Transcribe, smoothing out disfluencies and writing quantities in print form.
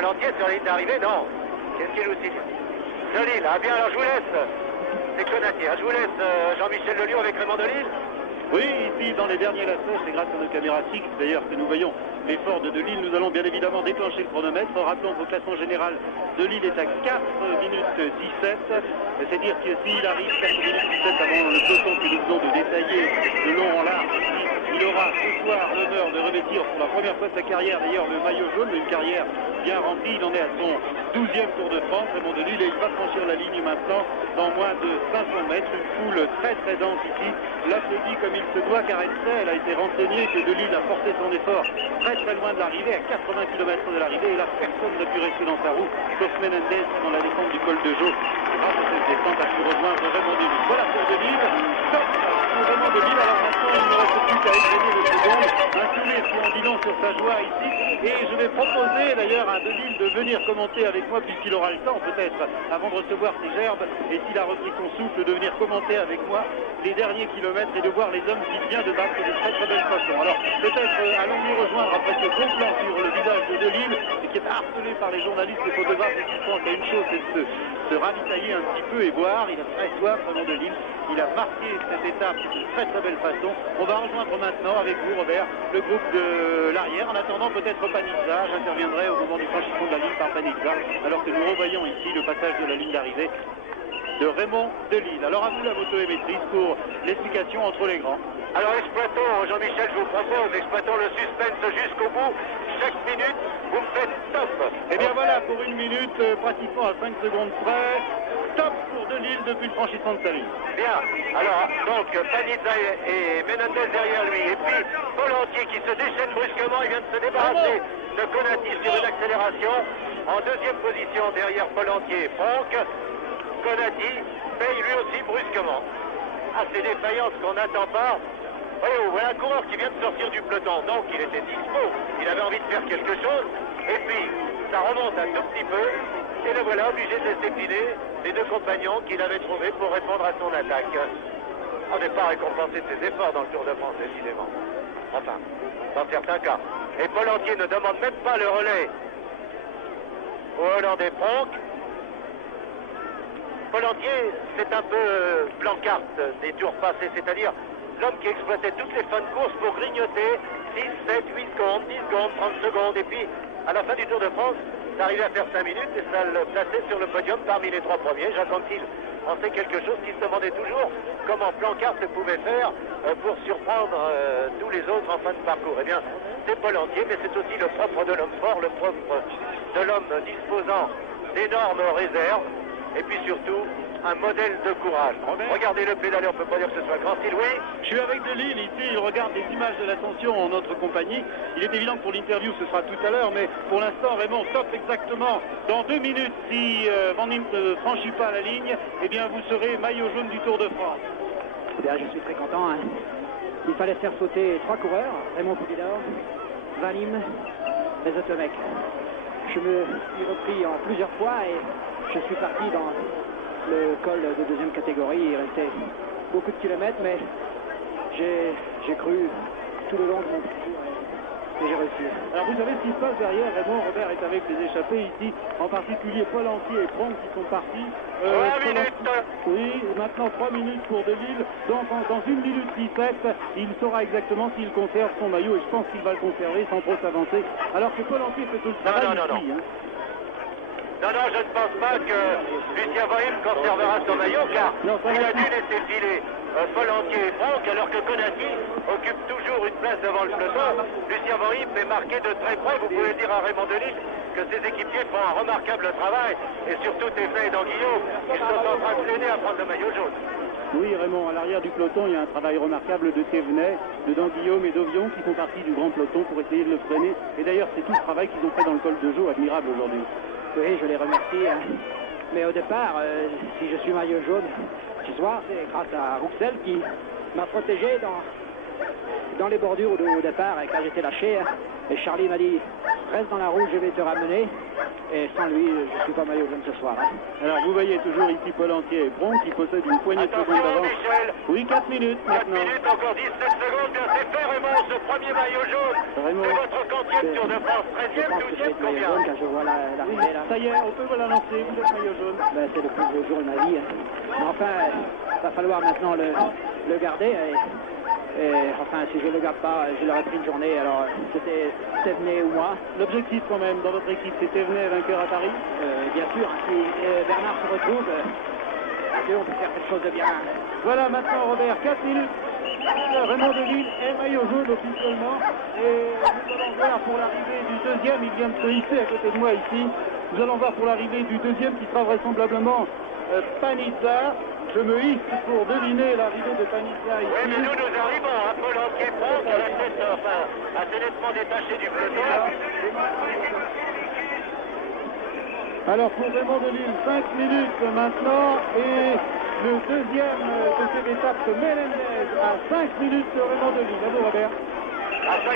Pollentier sur la ligne d'arrivée, non. Qu'est-ce qu'il nous signale? Delille, ah bien, alors je vous laisse. C'est Konati, je vous laisse Jean-Michel Lelion avec Raymond Delille. Oui, ici, dans les derniers lacets, c'est grâce à nos caméras fixes, d'ailleurs, que nous voyons l'effort de Delille. Nous allons bien évidemment déclencher le chronomètre. Rappelons qu'au classement général, Delille est à 4 minutes 17. C'est dire que s'il arrive 4 minutes 17 avant le peloton que nous venons de détailler de long en large ici, il aura ce soir l'honneur de revêtir pour la première fois de sa carrière, d'ailleurs, le maillot jaune, une carrière bien remplie. Il en est à son 12e Tour de France, Raymond Delille, et il va franchir la ligne maintenant dans moins de 500 mètres. Une foule très très dense ici l'applaudit comme il se doit, car elle a été renseignée que Delille a porté son effort très très loin de l'arrivée, à 80 km de l'arrivée, et là personne n'a pu rester dans sa roue, sauf Menendez dans la descente du col de Jaux. Grâce à cette descente, a pu rejoindre Raymond Delille. Voilà pour Delille, top pour Raymond Delille. Alors maintenant, il ne reste plus qu'à égrener le second, un sourire qui en dit long sur sa joie ici, et je vais proposer d'ailleurs à Delille de venir commenter avec moi, puisqu'il aura le temps peut-être, avant de recevoir ses gerbes, et s'il a repris son souffle, de venir commenter avec moi les derniers kilomètres et de voir les hommes qu'il vient de battre de très très belle façon. Alors peut-être allons-nous rejoindre après ce gros plan sur le visage de Delille, qui est harcelé par les journalistes, les photographes, et qui pense à une chose, c'est de se ravitailler un petit peu et boire. Il a très soif, Raymond Delille. Il a marqué cette étape d'une très très belle façon. On va rejoindre maintenant avec vous, Robert, le groupe de l'arrière. En attendant peut-être Panizza. J'interviendrai au moment du franchissement de la ligne par Panizza, alors que nous revoyons ici le passage de la ligne d'arrivée de Raymond Delille. Alors à vous la motoémétrice pour l'explication entre les grands. Alors exploitons, Jean-Michel, je vous propose, exploitons le suspense jusqu'au bout. Chaque minute, vous me faites top. Et bien voilà, pour une minute, pratiquement à 5 secondes près, top pour Delille depuis le franchissement de sa ligne. Bien, alors donc Panizza et Menendez derrière lui, et puis Pollentier qui se déchaîne brusquement, il vient de se débarrasser de Konati sur une accélération. En deuxième position derrière Pollentier et Franck, Konati paye lui aussi brusquement. Ah, c'est défaillance qu'on n'attend pas. Oh, voilà un coureur qui vient de sortir du peloton, donc il était dispo, il avait envie de faire quelque chose, et puis ça remonte un tout petit peu, et le voilà obligé de laisser filer les deux compagnons qu'il avait trouvés pour répondre à son attaque. On n'est pas récompensé de ses efforts dans le Tour de France, évidemment. Enfin, dans certains cas. Et Pollentier ne demande même pas le relais au Hollandais Franck. Pollentier, c'est un peu Blancarte des tours passés, c'est-à-dire l'homme qui exploitait toutes les fins de course pour grignoter 6, 7, 8 secondes, 10 secondes, 30 secondes, et puis à la fin du Tour de France, ça arrivait à faire 5 minutes et ça le plaçait sur le podium parmi les 3 premiers. Jacques Anquetil en sait quelque chose, qui se demandait toujours comment Blancarte pouvait faire pour surprendre tous les autres en fin de parcours. Eh bien, c'est Pollentier, mais c'est aussi le propre de l'homme fort, le propre de l'homme disposant d'énormes réserves, et puis surtout un modèle de courage. Regardez le pédalier, on ne peut pas dire que ce soit grand style, oui. Je suis avec Delille ici, il regarde les images de l'ascension en notre compagnie. Il est évident que pour l'interview ce sera tout à l'heure, mais pour l'instant Raymond top exactement. Dans 2 minutes, si Van Impe ne franchit pas la ligne, eh bien vous serez maillot jaune du Tour de France. Eh bien, je suis très content. Il fallait faire sauter 3 coureurs, Raymond Poulidor, Van Impe et Zotemek. Je me suis repris en plusieurs fois et je suis parti dans le col de deuxième catégorie. Il restait beaucoup de kilomètres, mais j'ai cru tout le long de mon parcours et j'ai réussi. Alors vous savez ce qui se passe derrière. Raymond Robert est avec les échappés ici, en particulier Pollentier et Franck qui sont partis. 3 minutes. Oui, maintenant 3 minutes pour Delille. Donc dans 1 minute 17, il saura exactement s'il conserve son maillot, et je pense qu'il va le conserver sans trop s'avancer. Alors que Pollentier fait tout le travail ici. Non, je ne pense pas que Lucien Van Impe conservera son maillot, car il a dû laisser filer Pollentier et Franck, alors que Konati occupe toujours une place devant le peloton. Lucien Van Impe est marqué de très près. Vous pouvez dire à Raymond Delille que ses équipiers font un remarquable travail, et surtout Teffet et Danguillot, ils sont en train de l'aider à prendre le maillot jaune. Oui, Raymond, à l'arrière du peloton, il y a un travail remarquable de Thévenet, de Danguillaume et d'Ovion qui font partie du grand peloton pour essayer de le freiner. Et d'ailleurs, c'est tout le travail qu'ils ont fait dans le col de Jaux, admirable aujourd'hui. Oui, je les remercie. Mais au départ, si je suis maillot jaune ce soir, c'est grâce à Rouxel qui m'a protégé dans les bordures au départ, quand j'étais lâché. Et Charlie m'a dit, reste dans la roue, je vais te ramener. Et sans lui, je ne suis pas maillot jaune ce soir. Hein. Alors vous voyez toujours ici Pollentier et Bron qui possèdent une poignée de secondes d'avance. Oui, 4 minutes 4 maintenant. minutes, encore 17 secondes. Bien, c'est fait Raymond, ce premier maillot jaune. Raymond. C'est votre quantième Tour de France. Je 13e, pense que 12e, c'est maillot combien? jaune quand je vois l'arrivée là. Ça y est, on peut vous l'annoncer, vous êtes maillot jaune. Ben, c'est le plus beau jour de ma vie. Hein. Mais enfin, il va falloir maintenant le garder. Et enfin, si je ne le garde pas, je l'aurais pris une journée. Alors, c'était Thévenet ou moi. L'objectif quand même dans votre équipe, c'est Thévenet vainqueur à Paris. Bien sûr, si Bernard se retrouve, on peut faire quelque chose de bien. Voilà maintenant Robert, 4 minutes. Raymond Delille est maillot jaune officiellement. Et nous allons voir pour l'arrivée du deuxième, il vient de se hisser à côté de moi ici. Nous allons voir pour l'arrivée du deuxième qui sera vraisemblablement Panizza. Je me hisse pour deviner l'arrivée de Panizza ici. Oui, mais nous arrivons à Pollentier, Bron, qui a la tête assez nettement détachée du peloton. Alors pour Raymond Delille, 5 minutes maintenant et le deuxième de cette étape, Menendez, à 5 minutes de Raymond Delille. À vous Robert.